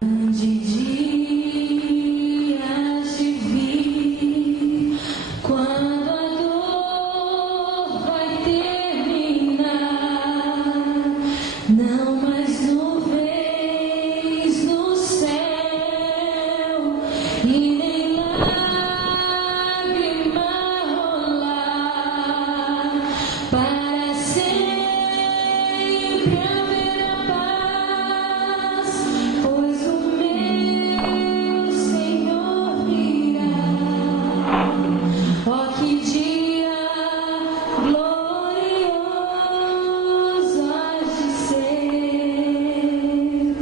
De dias te vi, quando a dor vai terminar, não mais nuvens no céu e nem lágrima rolar, para sempre haverá paz, pois o meu Senhor virá. Ó, que dia glorioso há de ser.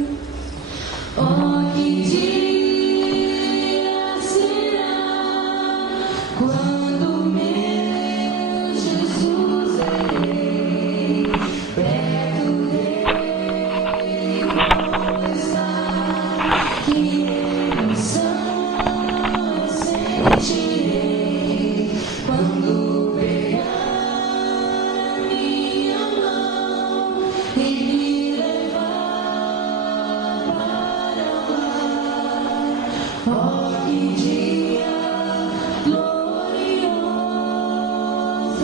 Ó, que dia será quando meu Jesus verei, perto dele vou estar, que emoção eu sentirei quando pegar a minha mão e me levar para lá. Ó, que dia glorioso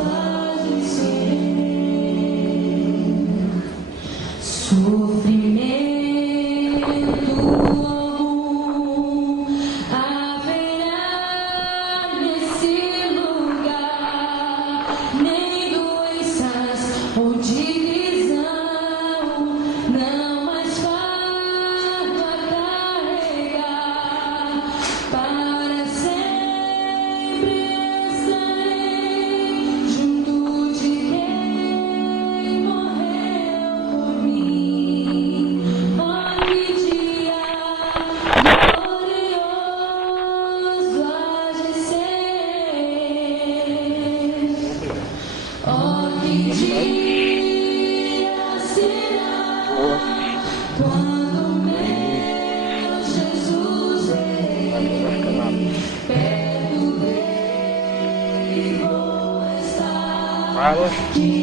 há de ser. Sofrimento algum haverá nesse lugar, nem doenças ou divisão, não mais fardo a carregar, para sempre estarei junto de quem morreu por mim. Ó, que dia glorioso há de ser. Ó, que dia será quando meu Jesus verei, perto dele vou estar, que